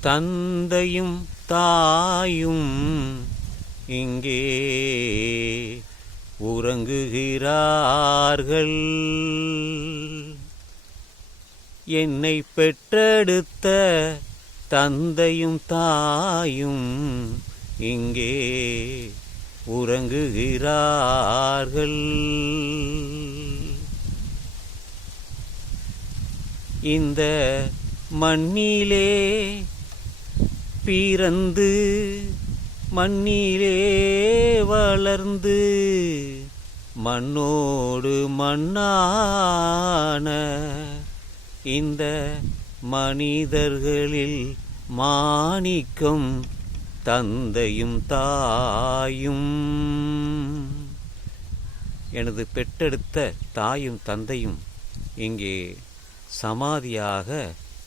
தந்தையும் தாயும் இங்கே உறங்குகிறார்கள். என்னை பெற்றெடுத்த தந்தையும் தாயும் இங்கே உறங்குகிறார்கள். இந்த மண்ணிலே பிறந்து மண்ணிலே வளர்ந்து மண்ணோடு மண்ணான இந்த மனிதர்களில் மாணிக்கம் தந்தையும் தாயும். எனது பெற்றெடுத்த தாயும் தந்தையும் இங்கே சமாதியாக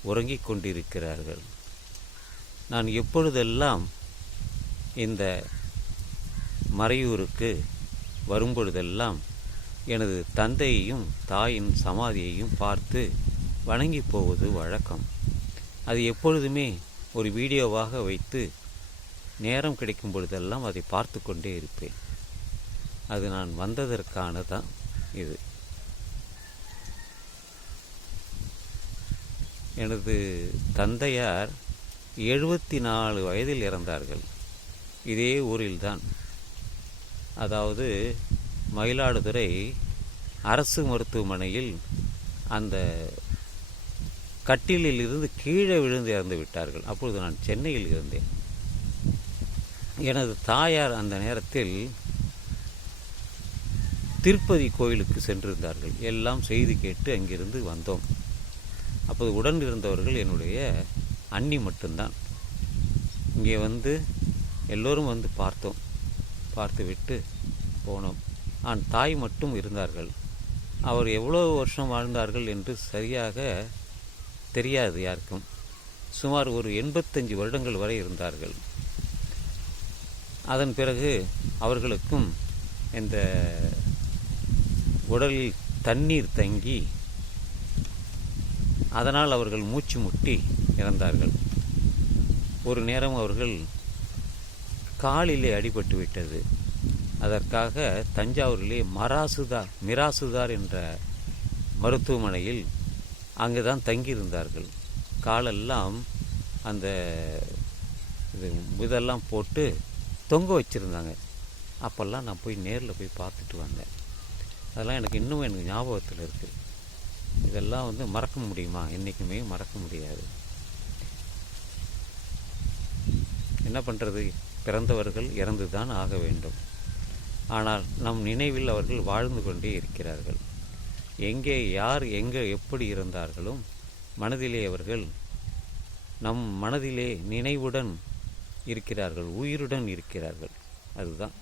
உறங்கிக் கொண்டிருக்கிறார்கள். நான் எப்பொழுதெல்லாம் இந்த மறையூருக்கு வரும்பொழுதெல்லாம் எனது தந்தையையும் தாயின் சமாதியையும் பார்த்து வணங்கி போவது வழக்கம். அது எப்பொழுதுமே ஒரு வீடியோவாக வைத்து நேரம் கிடைக்கும் பொழுதெல்லாம் அதை பார்த்து கொண்டே இருப்பேன். அது நான் வந்ததற்கான தான் இது? எனது தந்தையார் எழுபத்தி நாலு வயதில் இறந்தார்கள். இதே ஊரில்தான். அதாவது மயிலாடுதுறை அரசு மருத்துவமனையில் அந்த கட்டிலில் இருந்து கீழே விழுந்து இறந்து விட்டார்கள். அப்பொழுது நான் சென்னையில் இருந்தேன். எனது தாயார் அந்த நேரத்தில் திருப்பதி கோயிலுக்கு சென்றிருந்தார்கள். எல்லாம் செய்தி கேட்டு அங்கிருந்து வந்தோம். அப்போது உடன் இருந்தவர்கள் என்னுடைய அண்ணி மட்டும்தான். இங்கே வந்து எல்லோரும் வந்து பார்த்தோம். பார்த்து விட்டு போனோம். ஆன் தாய் மட்டும் இருந்தார்கள். அவர் எவ்வளோ வருஷம் வாழ்ந்தார்கள் என்று சரியாக தெரியாது யாருக்கும். சுமார் ஒரு எண்பத்தஞ்சு வருடங்கள் வரை இருந்தார்கள். அதன் பிறகு அவர்களுக்கும் இந்த உடலில் தண்ணீர் தங்கி அதனால் அவர்கள் மூச்சு முட்டி இறந்தார்கள். ஒரு நேரம் அவர்கள் காலிலே அடிபட்டு விட்டது. அதற்காக தஞ்சாவூரிலே மராசுதார் மிராசுதார் என்ற மருத்துவமனையில் அங்கு தான் தங்கியிருந்தார்கள். காலெல்லாம் அந்த இது இதெல்லாம் போட்டு தொங்க வச்சுருந்தாங்க. அப்போல்லாம் நான் போய் நேரில் போய் பார்த்துட்டு வந்தேன். அதெல்லாம் எனக்கு இன்னும் எனக்கு ஞாபகத்தில் இருக்குது இதெல்லாம் வந்து மறக்க முடியுமா? என்றைக்குமே மறக்க முடியாது. என்ன பண்ணுறது பிறந்தவர்கள் இறந்து தான் ஆக வேண்டும். ஆனால் நம் நினைவில் அவர்கள் வாழ்ந்து கொண்டே இருக்கிறார்கள். எங்கே யார் எங்கே எப்படி இருந்தார்களும் மனதிலே அவர்கள் நம் மனதிலே நினைவுடன் இருக்கிறார்கள் உயிருடன் இருக்கிறார்கள். அதுதான்